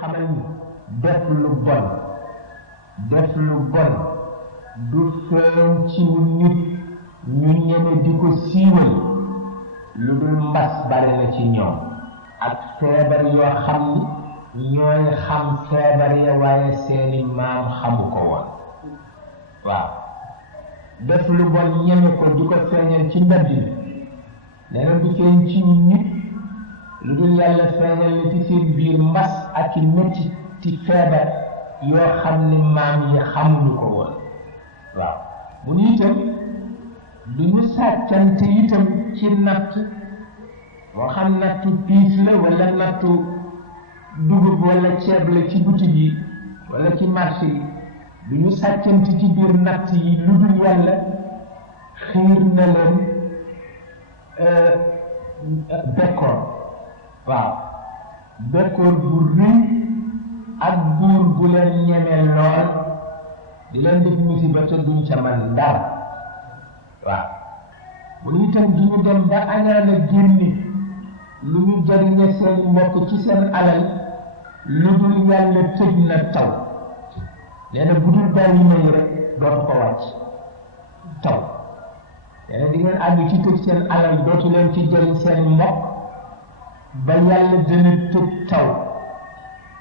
xamal ni def lu bon du feeñ ci nit ñu ñeme di ko siiwal lu dul mbas bare na ci ñoom ak feebar yoo xam ni ñooy xam feebar ya waaye seeni maam xamu ko woon waaw def lu bon ñeme ko di ko feeñal ci mbedd mi nee na du feeñ ci nit lu dul yàlla feeñal na ci seen biir mbas ak i métti ci feebar yoo xam ni maam yi xamuñu ko woon waaw bu ñu itam du ñu sàccante itam ci natt moo xam nattu piis la wala nattu dugub wala ceeb la ci boutique yi wala ci marché yi du ñu sàccante ci biir natt yi lu dul yàlla xiir na leen bekkoor waaw bekkoor bu rëy ak buur bu leen ñemee lool di leen def musiba te duñ ca man dara waaw bu ñu itam du ñu dem ba añaana génne lu ñu jariñe seen mbokk ci seen alal lu dul yàlla tëj na taw nee na bu dul bàyyi may rek dootu ko wàcc taw nee na di ngeen àgg ci tëj seen alal dootu leen ci jariñ seen mbokk ba yàlla dana tëj taw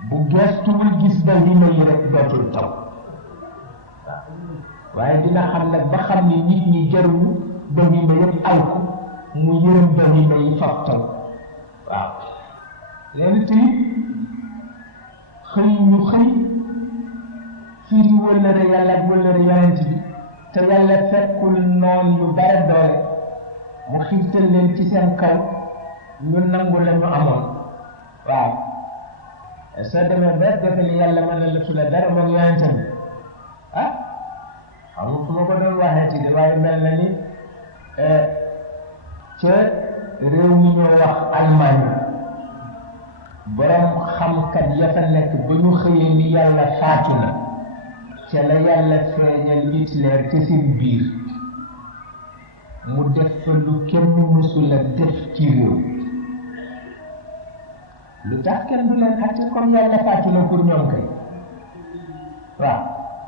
bu gestuwul gis bàyyi may rek dootul taw waaye dina xam nag ba xam ni nit ñi jaruñu bàyyi ma yëpp alku mu yërëm bàyyi may faf taw waaw leen tamit xëy ñu xëy firi wëllëre yàlla ak wëllëre yonent bi te yàlla fekkul noon yu bare doole mu xiirtal leen ci seen kaw ñu nangu la ñu amoon waaw soo demee ba defe ni yàlla mën na la tula dara moom yonent bi ah xam nga fu ma ko doon waxee ci de waaye mel na ni ca réew mi ñoo wax Allemagne borom xamkat ya fa nekk ba ñu xëyee ni yàlla faatu na ca la yàlla feeñal Hitler ci seen biir mu def fa lu kenn mësula def ci réew lu tax kenn du leen àtte comme yàlla faatu na pour ñoom kay waaw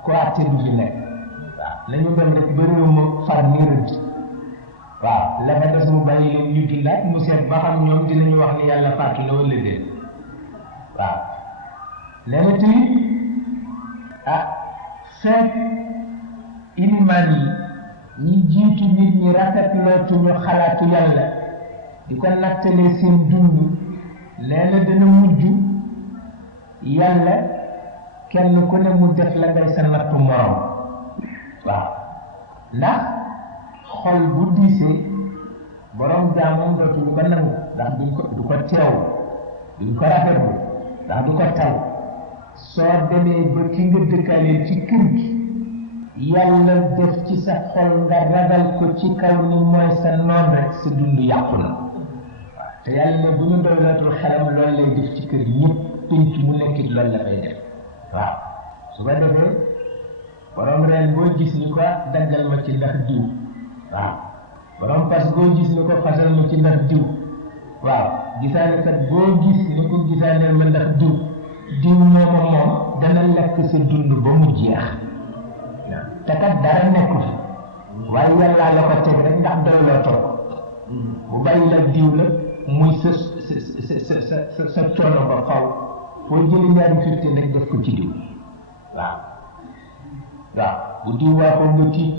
ku àtte du fi nekk waaw nañu dem rek ba réew ma far ni rëdd waaw la nga des mu bàyyi leen ñu dundaat mu seet ba xam ñoom dinañu wax ni yàlla faatu na wala déet waaw nee na tamit feet ilimaan yi ñi jiitu nit ñi rafetlootuñu xalaatu yàlla di ko nattalee seen dund nee na dana mujj yàlla kenn ku ne mu def la ngay sa nattu morom waaw ndax xol bu diisee borom jaamam dootuñu ko nangu ndax du ko teew duñ ko rafetlu ndax du ko taw soo demee ba ki nga dëkkaleel ci kër gi yàlla def ci sa xol nga ragal ko ci kaw ni mooy sa noon rek sa dund yàqu na waaw te yàlla ne bu ñu doylootul xelam loolu lay def ci kër gi ñëpp pénc mu nekkit loolu la fay def waaw su ko defee borom reen boo gis ni ko daggal ma ci ndax diw waaw borom fas boo gis ni ko fasal ma ci ndax diw waaw gisaane kat boo gis ni ko gisaaneel ma ndax diw mooma moom dana lekk sa dund ba mu jeex te kat dara nekku fi waaye yàllaa la ko teg rek ndax doyloo toog bu bàyyi la diw la muy sa coono ba faw foo jëli ñaari firti rek def ko ci diw waaw bu diw waaxoo nga tiit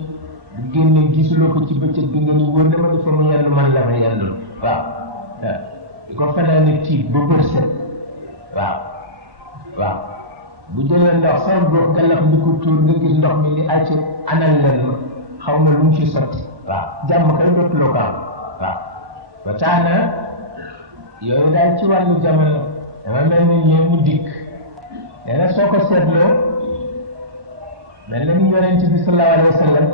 bu génne gisuloo ko ci bëccëg bi nga ni wóor na ma ni fa mu yendu man la ma yendul waaw di ko fanaane tiit ba bër set waaw bu jëlee ndox sax boo galax ni ko tuur nga gis ndox mi ni acc anal leen ma xaw ma lu mu ci sotti waaw jàmm kay dootuloo ko am waaw ba tax na yooyu daal ci wàllu jamono dama mel ni ñee mu dikk nee na soo ko seetloo mel na ni yonent bi sallallahu alayhi wa sallam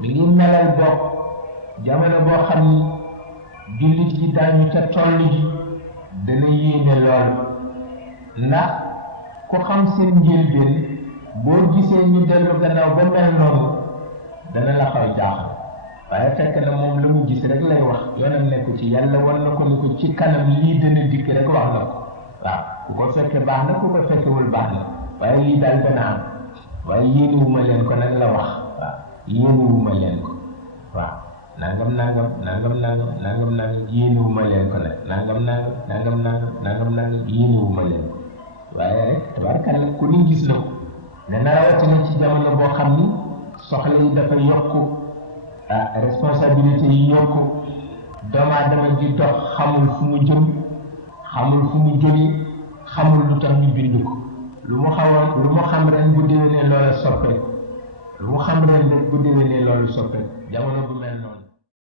mi ngi melal bokk jamono boo xam ni jullit yi daañu ca toll ji dana yéeme lool ndax ku xam seen njëlbeen boo gisee ñu dellu gannaaw ba mel noonu dana la xaw jaaxal waaye fekk na moom la mu gis rek lay wax yoonam nekku ci yàlla war na ko ni ko ci kanam lii dana dikk rek wax na ko waaw ku ko fekke baax na ku ko fekkewul baax na waaye lii daal dana am waaye yéenewuma leen ko nag la wax waaw yéenewuma leen ko waaw nangam nangam nangam nangam nangam nangam yéenewuma leen ko nag nangam nangam nangam nangam nangam nangam yéenewuma leen ko waaye rek tabarkalla ku ni gis na ko ne na rawatina ci jamono boo xam ni soxla yi dafa yokku responsabilité yi yokku doomu aadama ji dox xamul fu mu jëm xamul fu mu jógee xamul lu tax ñu bind ko lu mu xam ren bu déwénee loola soppe lu mu xam ren rek bu déwénee loolu soppe jamono bu mel